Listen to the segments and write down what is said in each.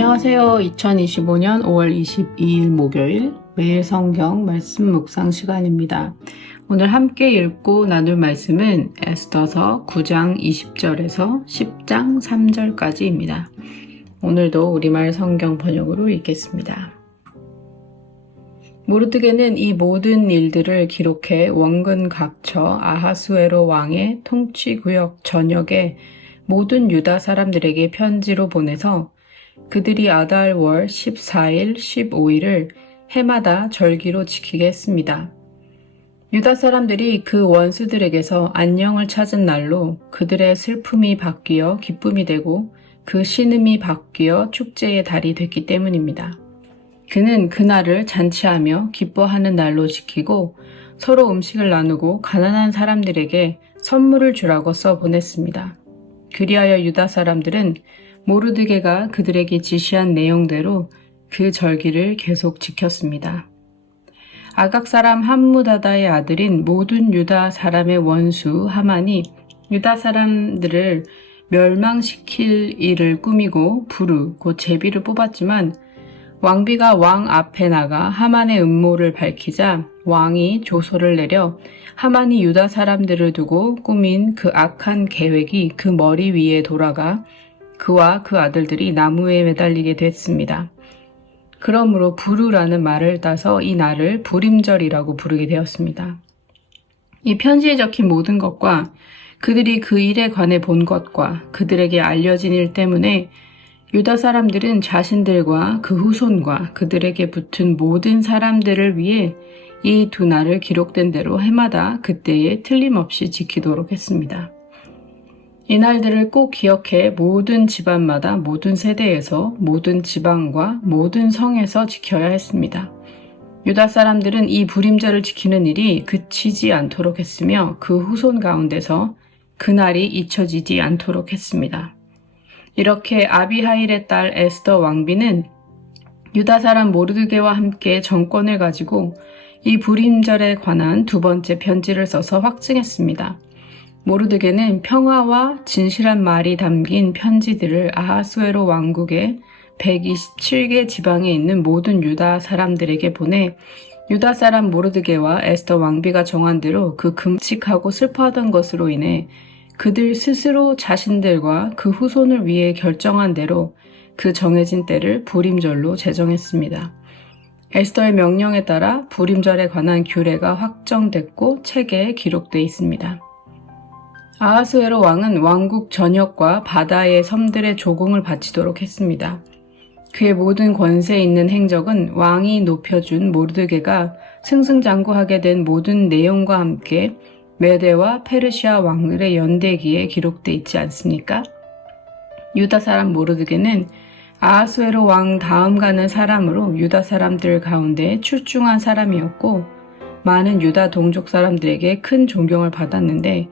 안녕하세요. 2025년 5월 22일 목요일 매일 성경 말씀 묵상 시간입니다. 오늘 함께 읽고 나눌 말씀은 에스더서 9장 20절에서 10장 3절까지입니다. 오늘도 우리말 성경 번역으로 읽겠습니다. 모르드게는 이 모든 일들을 기록해 원근 각처 아하수에로 왕의 통치구역 전역에 모든 유다 사람들에게 편지로 보내서 그들이 아달월 14일, 15일을 해마다 절기로 지키게 했습니다. 유다 사람들이 그 원수들에게서 안녕을 찾은 날로 그들의 슬픔이 바뀌어 기쁨이 되고 그 신음이 바뀌어 축제의 달이 됐기 때문입니다. 그는 그날을 잔치하며 기뻐하는 날로 지키고 서로 음식을 나누고 가난한 사람들에게 선물을 주라고 써보냈습니다. 그리하여 유다 사람들은 모르드게가 그들에게 지시한 내용대로 그 절기를 계속 지켰습니다. 아각 사람 함무다다의 아들인 모든 유다 사람의 원수 하만이 유다 사람들을 멸망시킬 일을 꾸미고 부르 곧 제비를 뽑았지만 왕비가 왕 앞에 나가 하만의 음모를 밝히자 왕이 조서를 내려 하만이 유다 사람들을 두고 꾸민 그 악한 계획이 그 머리 위에 돌아가 그와 그 아들들이 나무에 매달리게 됐습니다. 그러므로 부르라는 말을 따서 이 날을 부림절이라고 부르게 되었습니다. 이 편지에 적힌 모든 것과 그들이 그 일에 관해 본 것과 그들에게 알려진 일 때문에 유다 사람들은 자신들과 그 후손과 그들에게 붙은 모든 사람들을 위해 이 두 날을 기록된 대로 해마다 그때에 틀림없이 지키도록 했습니다. 이 날들을 꼭 기억해 모든 집안마다 모든 세대에서 모든 지방과 모든 성에서 지켜야 했습니다. 유다 사람들은 이 부림절을 지키는 일이 그치지 않도록 했으며 그 후손 가운데서 그날이 잊혀지지 않도록 했습니다. 이렇게 아비하일의 딸 에스더 왕비는 유다 사람 모르드게와 함께 정권을 가지고 이 부림절에 관한 두 번째 편지를 써서 확증했습니다. 모르드게는 평화와 진실한 말이 담긴 편지들을 아하수에로 왕국의 127개 지방에 있는 모든 유다 사람들에게 보내 유다 사람 모르드게와 에스더 왕비가 정한 대로 그 끔찍하고 슬퍼하던 것으로 인해 그들 스스로 자신들과 그 후손을 위해 결정한 대로 그 정해진 때를 부림절로 제정했습니다. 에스더의 명령에 따라 부림절에 관한 규례가 확정됐고 책에 기록되어 있습니다. 아하수에로 왕은 왕국 전역과 바다의 섬들의 조공을 바치도록 했습니다. 그의 모든 권세 있는 행적은 왕이 높여준 모르드게가 승승장구하게 된 모든 내용과 함께 메대와 페르시아 왕들의 연대기에 기록되어 있지 않습니까? 유다 사람 모르드게는 아하수에로 왕 다음 가는 사람으로 유다 사람들 가운데 출중한 사람이었고 많은 유다 동족 사람들에게 큰 존경을 받았는데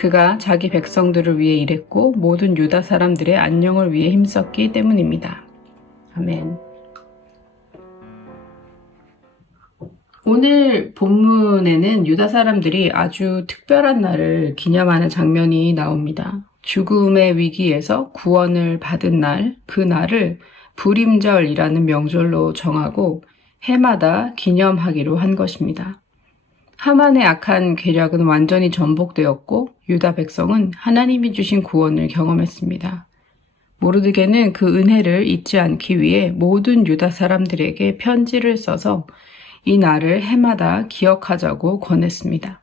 그가 자기 백성들을 위해 일했고 모든 유다 사람들의 안녕을 위해 힘썼기 때문입니다. 아멘. 오늘 본문에는 유다 사람들이 아주 특별한 날을 기념하는 장면이 나옵니다. 죽음의 위기에서 구원을 받은 날, 그 날을 부림절이라는 명절로 정하고 해마다 기념하기로 한 것입니다. 하만의 악한 계략은 완전히 전복되었고 유다 백성은 하나님이 주신 구원을 경험했습니다. 모르드게는 그 은혜를 잊지 않기 위해 모든 유다 사람들에게 편지를 써서 이 날을 해마다 기억하자고 권했습니다.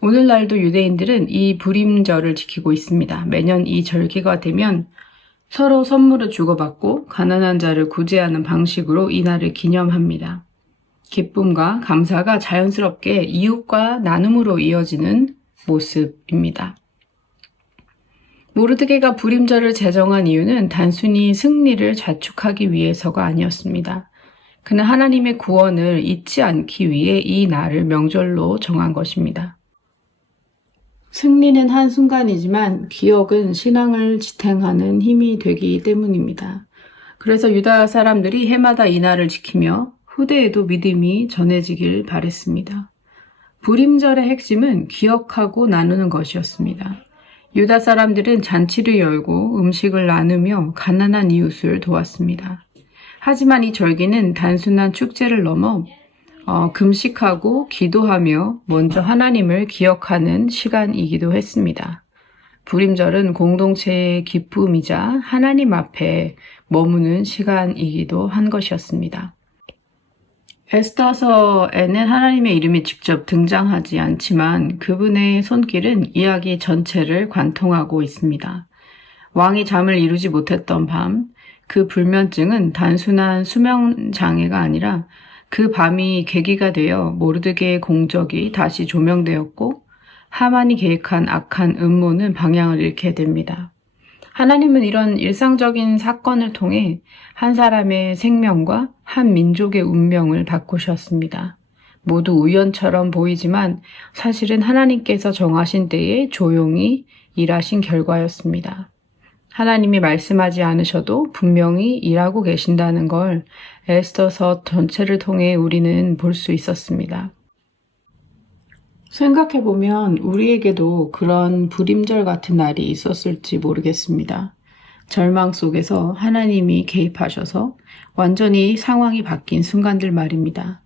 오늘날도 유대인들은 이 부림절을 지키고 있습니다. 매년 이 절기가 되면 서로 선물을 주고받고 가난한 자를 구제하는 방식으로 이 날을 기념합니다. 기쁨과 감사가 자연스럽게 이웃과 나눔으로 이어지는 모습입니다. 모르드게가 부림절을 제정한 이유는 단순히 승리를 자축하기 위해서가 아니었습니다. 그는 하나님의 구원을 잊지 않기 위해 이 날을 명절로 정한 것입니다. 승리는 한순간이지만 기억은 신앙을 지탱하는 힘이 되기 때문입니다. 그래서 유다 사람들이 해마다 이 날을 지키며 후대에도 믿음이 전해지길 바랬습니다. 부림절의 핵심은 기억하고 나누는 것이었습니다. 유다 사람들은 잔치를 열고 음식을 나누며 가난한 이웃을 도왔습니다. 하지만 이 절기는 단순한 축제를 넘어 금식하고 기도하며 먼저 하나님을 기억하는 시간이기도 했습니다. 부림절은 공동체의 기쁨이자 하나님 앞에 머무는 시간이기도 한 것이었습니다. 에스더서에는 하나님의 이름이 직접 등장하지 않지만 그분의 손길은 이야기 전체를 관통하고 있습니다. 왕이 잠을 이루지 못했던 밤, 그 불면증은 단순한 수면 장애가 아니라 그 밤이 계기가 되어 모르드게의 공적이 다시 조명되었고 하만이 계획한 악한 음모는 방향을 잃게 됩니다. 하나님은 이런 일상적인 사건을 통해 한 사람의 생명과 한 민족의 운명을 바꾸셨습니다. 모두 우연처럼 보이지만 사실은 하나님께서 정하신 때에 조용히 일하신 결과였습니다. 하나님이 말씀하지 않으셔도 분명히 일하고 계신다는 걸 에스더서 전체를 통해 우리는 볼 수 있었습니다. 생각해보면 우리에게도 그런 불임절 같은 날이 있었을지 모르겠습니다. 절망 속에서 하나님이 개입하셔서 완전히 상황이 바뀐 순간들 말입니다.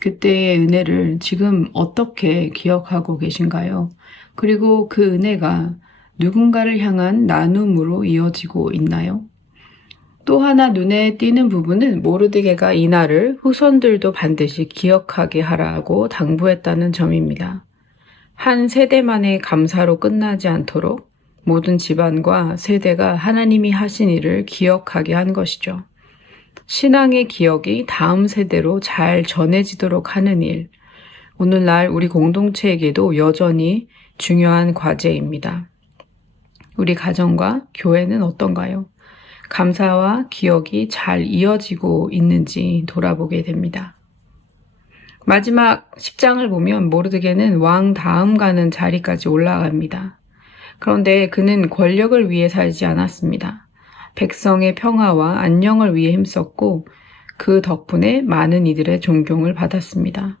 그때의 은혜를 지금 어떻게 기억하고 계신가요? 그리고 그 은혜가 누군가를 향한 나눔으로 이어지고 있나요? 또 하나 눈에 띄는 부분은 모르드게가 이 날을 후손들도 반드시 기억하게 하라고 당부했다는 점입니다. 한 세대만의 감사로 끝나지 않도록 모든 집안과 세대가 하나님이 하신 일을 기억하게 한 것이죠. 신앙의 기억이 다음 세대로 잘 전해지도록 하는 일, 오늘날 우리 공동체에게도 여전히 중요한 과제입니다. 우리 가정과 교회는 어떤가요? 감사와 기억이 잘 이어지고 있는지 돌아보게 됩니다. 마지막 10장을 보면 모르드게는 왕 다음 가는 자리까지 올라갑니다. 그런데 그는 권력을 위해 살지 않았습니다. 백성의 평화와 안녕을 위해 힘썼고 그 덕분에 많은 이들의 존경을 받았습니다.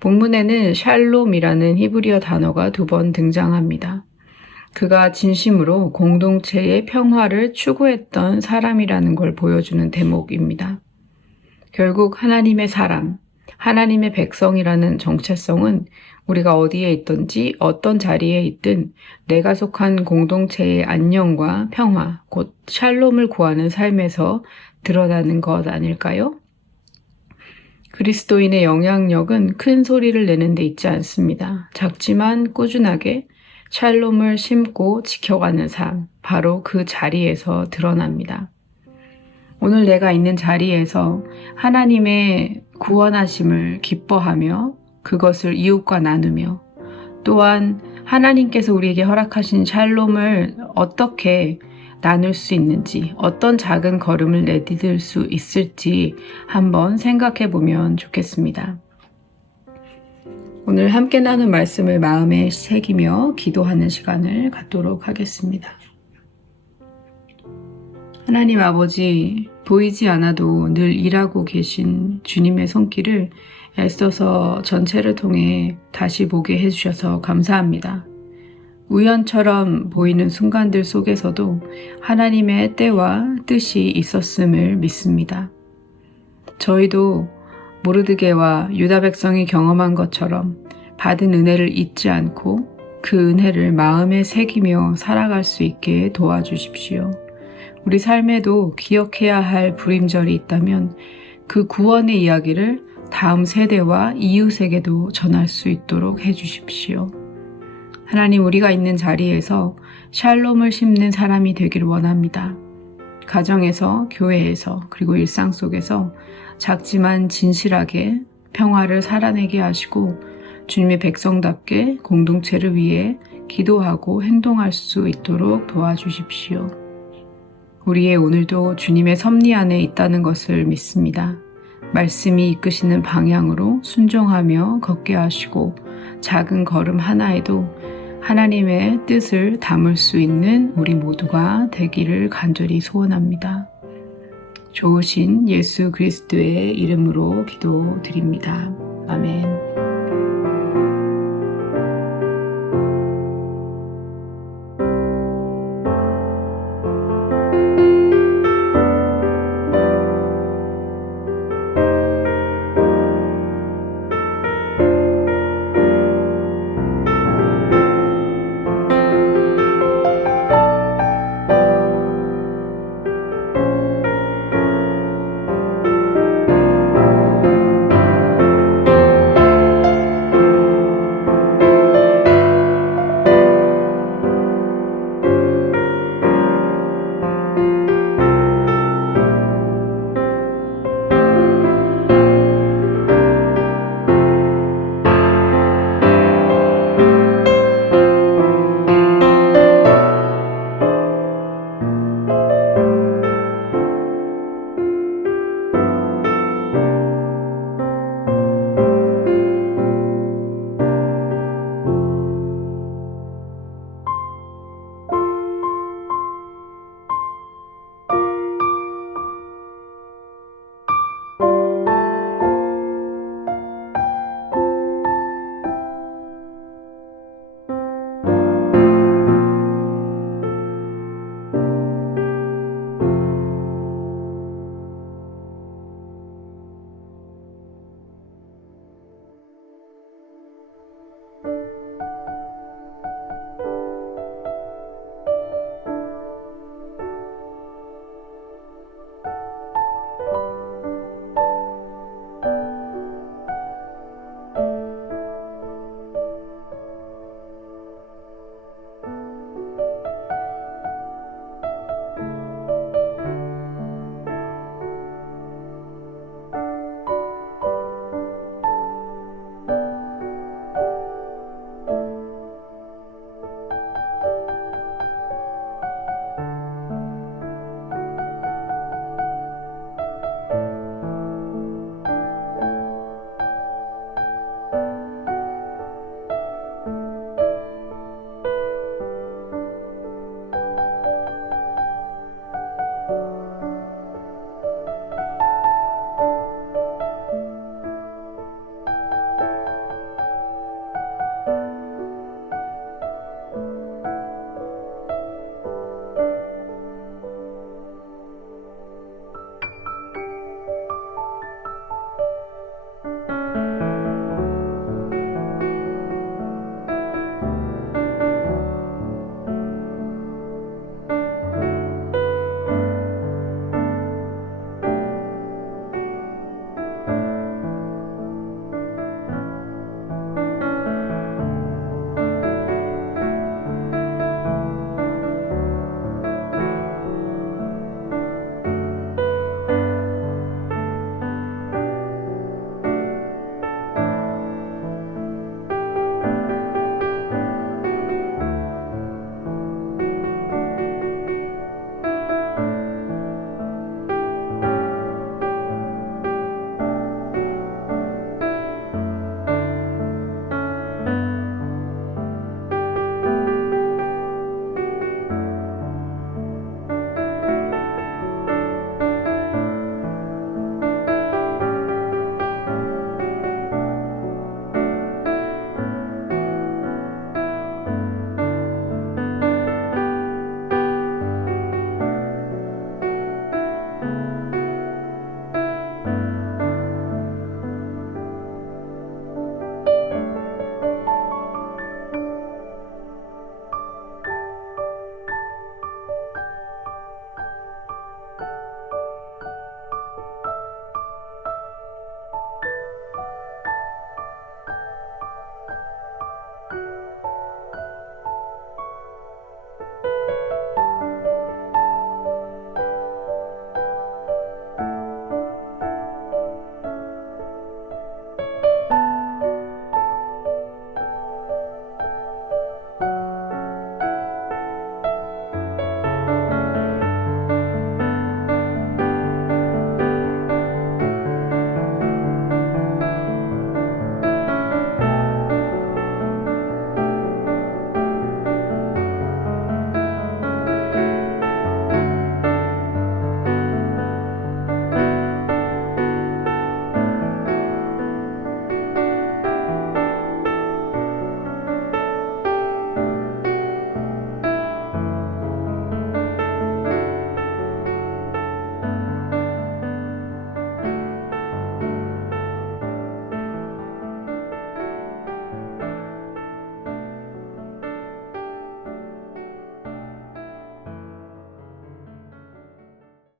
본문에는 샬롬이라는 히브리어 단어가 2번 등장합니다. 그가 진심으로 공동체의 평화를 추구했던 사람이라는 걸 보여주는 대목입니다. 결국 하나님의 사람, 하나님의 백성이라는 정체성은 우리가 어디에 있든지 어떤 자리에 있든 내가 속한 공동체의 안녕과 평화, 곧 샬롬을 구하는 삶에서 드러나는 것 아닐까요? 그리스도인의 영향력은 큰 소리를 내는 데 있지 않습니다. 작지만 꾸준하게 샬롬을 심고 지켜가는 삶, 바로 그 자리에서 드러납니다. 오늘 내가 있는 자리에서 하나님의 구원하심을 기뻐하며 그것을 이웃과 나누며 또한 하나님께서 우리에게 허락하신 샬롬을 어떻게 나눌 수 있는지, 어떤 작은 걸음을 내디딜 수 있을지 한번 생각해 보면 좋겠습니다. 오늘 함께 나눈 말씀을 마음에 새기며 기도하는 시간을 갖도록 하겠습니다. 하나님 아버지, 보이지 않아도 늘 일하고 계신 주님의 손길을 에스더서 전체를 통해 다시 보게 해주셔서 감사합니다. 우연처럼 보이는 순간들 속에서도 하나님의 때와 뜻이 있었음을 믿습니다. 저희도 모르드게와 유다 백성이 경험한 것처럼 받은 은혜를 잊지 않고 그 은혜를 마음에 새기며 살아갈 수 있게 도와주십시오. 우리 삶에도 기억해야 할 불임절이 있다면 그 구원의 이야기를 다음 세대와 이웃에게도 전할 수 있도록 해주십시오. 하나님, 우리가 있는 자리에서 샬롬을 심는 사람이 되기를 원합니다. 가정에서, 교회에서, 그리고 일상 속에서 작지만 진실하게 평화를 살아내게 하시고 주님의 백성답게 공동체를 위해 기도하고 행동할 수 있도록 도와주십시오. 우리의 오늘도 주님의 섭리 안에 있다는 것을 믿습니다. 말씀이 이끄시는 방향으로 순종하며 걷게 하시고 작은 걸음 하나에도 하나님의 뜻을 담을 수 있는 우리 모두가 되기를 간절히 소원합니다. 좋으신 예수 그리스도의 이름으로 기도드립니다. 아멘.